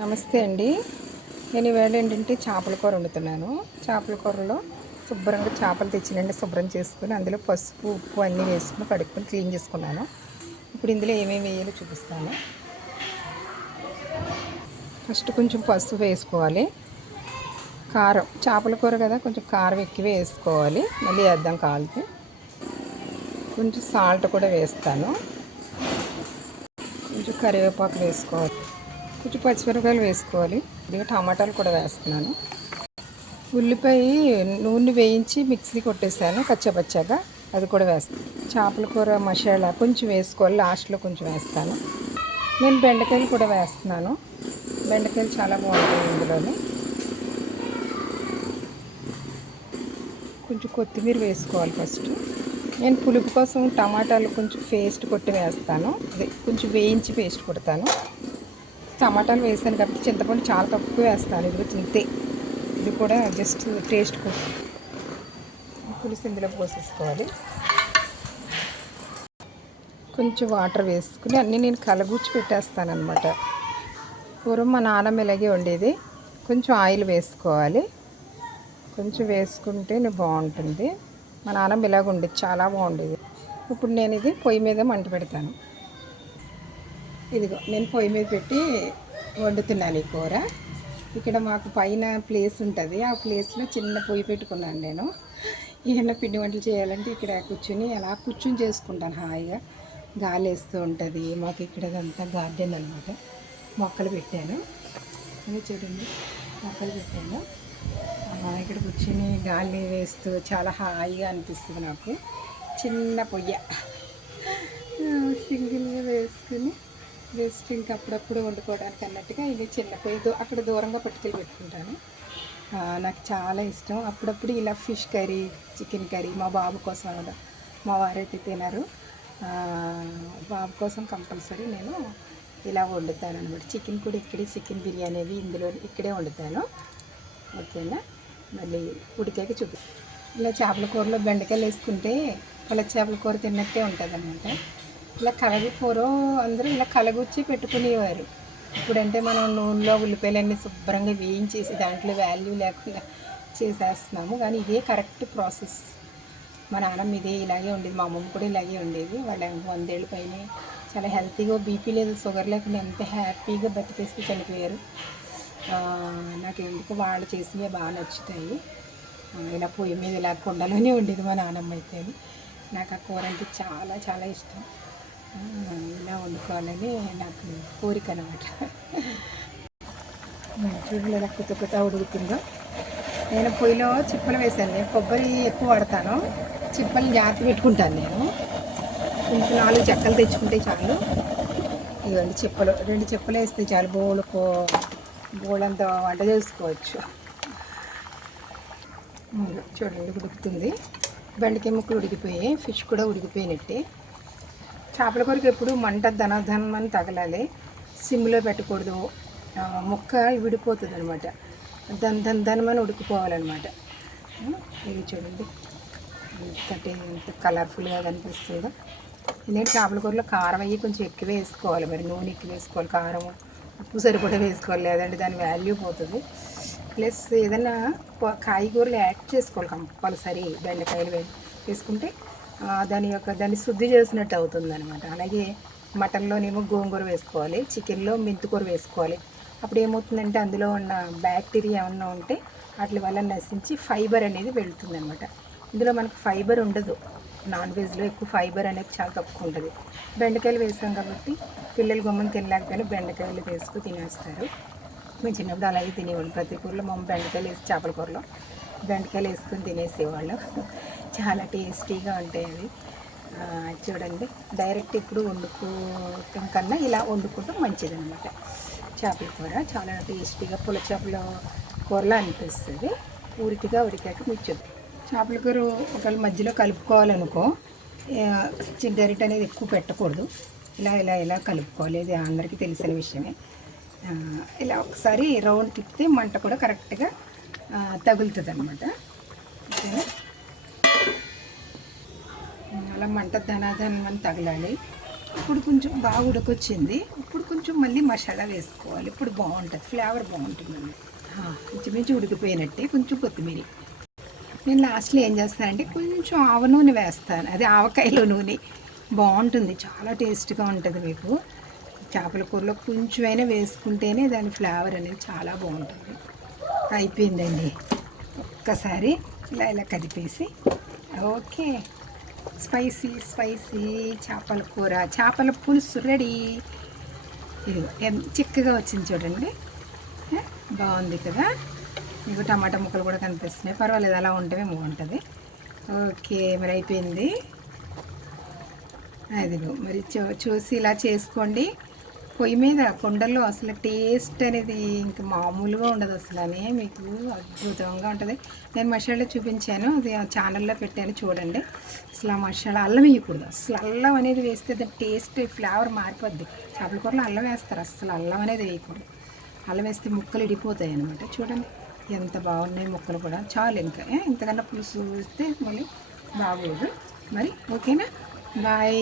నమస్తే అండి. నేను ఈవేళ ఏంటంటే చేపల కూర వండుతున్నాను. చేపల కూరలో శుభ్రంగా చేపలు తెచ్చినండి శుభ్రం చేసుకుని అందులో పసుపు ఉప్పు అన్నీ వేసుకుని కడుక్కొని క్లీన్ చేసుకున్నాను. ఇప్పుడు ఇందులో ఏమేమి వేయాలో చూపిస్తాను. ఫస్ట్ కొంచెం పసుపు వేసుకోవాలి. కారం చేపల కూర కదా కొంచెం కారం ఎక్కువ వేసుకోవాలి. మళ్ళీ వేద్దాం కాలితే. కొంచెం సాల్ట్ కూడా వేస్తాను. కొంచెం కరివేపాకు వేసుకోవాలి. కొంచెం పచ్చిమిరపకాయలు వేసుకోవాలి. ఇదిగో టమాటాలు కూడా వేస్తున్నాను. ఉల్లిపాయ నూనె వేయించి మిక్సీ కొట్టేసాను కచ్చపచ్చగా అది కూడా వేస్తాను. చేపల కూర మసాలా కొంచెం వేసుకోవాలి లాస్ట్లో కొంచెం వేస్తాను. నేను బెండకాయలు కూడా వేస్తున్నాను. బెండకాయలు చాలా బాగుంటాయి ఇందులోని. కొంచెం కొత్తిమీర వేసుకోవాలి ఫస్ట్. నేను పులుపు కోసం టమాటాలు కొంచెం పేస్ట్ కొట్టి వేస్తాను. అదే కొంచెం వేయించి పేస్ట్ కొడతాను. టమాటాలు వేసాను కాబట్టి చింతపండు చాలా తక్కువ వేస్తాను. ఇది తింటే ఇది కూడా జస్ట్ టేస్ట్ కోసం. పులుసు ఇందులో పోసేసుకోవాలి. కొంచెం వాటర్ వేసుకుని అన్నీ నేను కలగూర్చి పెట్టేస్తాను అనమాట పూర్వం మా నాన్నమ్మ ఇలాగే ఉండేది కొంచెం ఆయిల్ వేసుకోవాలి. కొంచెం వేసుకుంటే బాగుంటుంది. మా నాన్నమ్మ ఇలాగ ఉండేది చాలా బాగుండేది. ఇప్పుడు నేను ఇది పొయ్యి మీద మంట పెడతాను. ఇదిగో నేను పొయ్యి మీద పెట్టి వండుతున్నాను ఈ కూర. ఇక్కడ మాకు పైన ప్లేస్ ఉంటుంది. ఆ ప్లేస్లో చిన్న పొయ్యి పెట్టుకున్నాను నేను. ఏమైనా పిండి వంటలు చేయాలంటే ఇక్కడ కూర్చుని అలా కూర్చుని చేసుకుంటాను హాయిగా. గాలి వేస్తూ ఉంటుంది. మాకు ఇక్కడ అంతా గార్డెన్ అనమాట మొక్కలు పెట్టాను. అదే చూడండి మొక్కలు పెట్టాను. ఇక్కడ కూర్చుని గాలి వేస్తూ చాలా హాయిగా అనిపిస్తుంది నాకు. చిన్న పొయ్య. సింగిల్గా వేసుకుని జస్ట్ ఇంక అప్పుడప్పుడు వండుకోవడానికి అన్నట్టుగా ఇది చిన్న పొయ్యి అక్కడ దూరంగా పట్టుకెళ్ళి పెట్టుకుంటాను. నాకు చాలా ఇష్టం. అప్పుడప్పుడు ఇలా ఫిష్ కర్రీ చికెన్ కర్రీ మా బాబు కోసం మా వారైతే తినరు. బాబు కోసం కంపల్సరీ నేను ఇలా వండుతాను అనమాట చికెన్ కూడా ఇక్కడే చికెన్ బిర్యానీ అవి ఇందులో ఇక్కడే వండుతాను. ఓకేనా? మళ్ళీ ఉడికాక చూపి ఇలా చేపల కూరలో బెండకాయలు వేసుకుంటే పుల్ల చేపల కూర తిన్నట్టే ఉంటుంది అనమాట ఇలా కలగి కూర అందరూ ఇలా కలగుచ్చి పెట్టుకునేవారు. ఇప్పుడంటే మనం నూనెలో ఉల్లిపాయలన్నీ శుభ్రంగా వేయించేసి దాంట్లో వాల్యూ లేకుండా చేసేస్తున్నాము. కానీ ఇదే కరెక్ట్ ప్రాసెస్ మా నాన్నమ్మ ఇదే ఇలాగే ఉండేది. మా అమ్మమ్మ కూడా ఇలాగే ఉండేది. వాళ్ళ వందేళ్ళ పైన చాలా హెల్తీగా బీపీ లేదు. షుగర్ లేకుండా ఎంత హ్యాపీగా బతికేస్తూ చనిపోయారు. నాకు ఎందుకు వాళ్ళు చేసినవి బాగా నచ్చుతాయి. ఇలా పొయ్యి మీద ఇలా కొండలోనే ఉండేది మా నాన్నమ్మ అయితే నాకు ఆ కూర అంటే చాలా చాలా ఇష్టం. ఇలా వండుకోవాలని నాకు కోరిక అనమాట చూడండి నాకు కొత్త కొత్త ఉడుకుతుందో. నేను పొయ్యిలో చిప్పలు వేసాను నేను కొబ్బరి ఎక్కువ వాడతాను. చిప్పలు జాగ్రత్త పెట్టుకుంటాను నేను. కొంచెం నాలుగు చెక్కలు తెచ్చుకుంటే చాలు. ఇవన్నీ చిప్పలు. రెండు చిప్పలు వేస్తే చాలు. బోలుకో బోలంత వంట చేసుకోవచ్చు. చూడండి ఉడుకుతుంది. బెండకాయ ముక్కలు ఉడికిపోయాయి. ఫిష్ కూడా ఉడికిపోయినట్టే. చేపల కొరకు ఎప్పుడు మంట ధనధనం అని తగలాలి. సిమ్లో పెట్టకూడదు. ముక్క విడిపోతుంది అనమాట దన్ దన్ ధనమని ఉడికిపోవాలన్నమాట. ఇది చూడండి. ఎంత ఎంత కలర్ఫుల్గా కనిపిస్తుందో. నేను చేపల కూరలో కారం అయ్యి కొంచెం ఎక్కువ వేసుకోవాలి. మరి నూనె ఎక్కువ వేసుకోవాలి కారం ఉప్పు సరిపడా వేసుకోవాలి లేదంటే దాని వాల్యూ పోతుంది. ప్లస్ ఏదైనా కాయగూరలు యాడ్ చేసుకోవాలి కంపల్సరీ. బెండకాయలు వే- వేసుకుంటే దాని యొక్క దాన్ని శుద్ధి చేసినట్టు అవుతుంది అనమాట అలాగే మటన్లోనేమో గోంగూర వేసుకోవాలి చికెన్లో మెంతికూర వేసుకోవాలి. అప్పుడు ఏమవుతుందంటే అందులో ఉన్న బ్యాక్టీరియా ఏమన్నా ఉంటే వాటి వల్ల నశించి ఫైబర్ అనేది వెళుతుంది అనమాట ఇందులో మనకు ఫైబర్ ఉండదు. నాన్ వెజ్లో ఎక్కువ ఫైబర్ అనేది చాలా తక్కువ ఉంటుంది. బెండకాయలు వేసాం కాబట్టి పిల్లలు గమ్మని తినలేకపోయినా బెండకాయలు వేసుకు తినేస్తారు. మేము చిన్నప్పుడు అలాగే తినేవాళ్ళం. ప్రతి కూరలో మా బెండకాయలు వేసి చేపల కూరలో బెండకాయలు వేసుకొని తినేసేవాళ్ళం. చాలా టేస్టీగా ఉంటాయి అవి. చూడండి డైరెక్ట్ ఇప్పుడు వండుకోవటం కన్నా ఇలా వండుకోవటం మంచిదనమాట చేపల కూర చాలా టేస్టీగా పుల చేపల కూరలా అనిపిస్తుంది. పూర్తిగా ఉడికాక మీకు చెప్తాను చేపల కూర ఒకవేళ మధ్యలో కలుపుకోవాలనుకో ఆ, గరిట అనేది ఎక్కువ పెట్టకూడదు. ఇలా ఇలా ఇలా కలుపుకోవాలి. ఇది అందరికీ తెలిసిన విషయమే. ఇలా ఒకసారి రౌండ్ తిప్పితే మంట కూడా కరెక్ట్గా తగులుతుంది అనమాట అలా మంట ధనాధనం అని తగలాలి. ఇప్పుడు కొంచెం బాగా ఉడకొచ్చింది. ఇప్పుడు కొంచెం మళ్ళీ మసాలా వేసుకోవాలి. ఇప్పుడు బాగుంటుంది. ఫ్లేవర్ బాగుంటుందండి. ఇంచుమించు ఉడికిపోయినట్టే కొంచెం కొత్తిమీర. నేను లాస్ట్లో ఏం చేస్తానంటే కొంచెం ఆవ నూనె వేస్తాను. అది ఆవకాయలో నూనె. బాగుంటుంది. చాలా టేస్ట్గా ఉంటుంది మీకు. చేపల కూరలో కొంచెమైనా వేసుకుంటేనే దాని ఫ్లేవర్ అనేది చాలా బాగుంటుంది. అయిపోయిందండి. ఒక్కసారి ఇలా ఇలా కదిపేసి. ఓకే. స్పైసీ స్పైసీ చేపల కూర. చేపల పులుసు రెడీ. ఇదిగో ఎంత చిక్కగా వచ్చింది చూడండి. బాగుంది కదా? మీకు టమాటా ముక్కలు కూడా కనిపిస్తున్నాయి. పర్వాలేదు అలా ఉంటే బాగుంటుంది. ఓకే మరి అయిపోయింది. అదిగో మరి చూ- చూసి ఇలా చేసుకోండి. పొయ్యి మీద కుండల్లో అసలు టేస్ట్ అనేది ఇంక మామూలుగా ఉండదు అసలు అని మీకు అద్భుతంగా ఉంటుంది. నేను మసాలా చూపించాను అది ఆ ఛానల్లో పెట్టాను చూడండి. అసలు ఆ మసాలా అల్లం వేయకూడదు. అసలు అల్లం అనేది వేస్తే దాని టేస్ట్ ఫ్లేవర్ మారిపోద్ది. చేపల కూరలో అల్లం వేస్తారు అసలు అల్లం అనేది వేయకూడదు. అల్లం వేస్తే ముక్కలు ఇడిపోతాయి అనమాట చూడండి ఎంత బాగున్నాయి ముక్కలు కూడా. చాలు ఇంకా ఇంతకన్నా పులుసు వేస్తే మళ్ళీ బాగోదు. మరి ఓకేనా? బాయ్.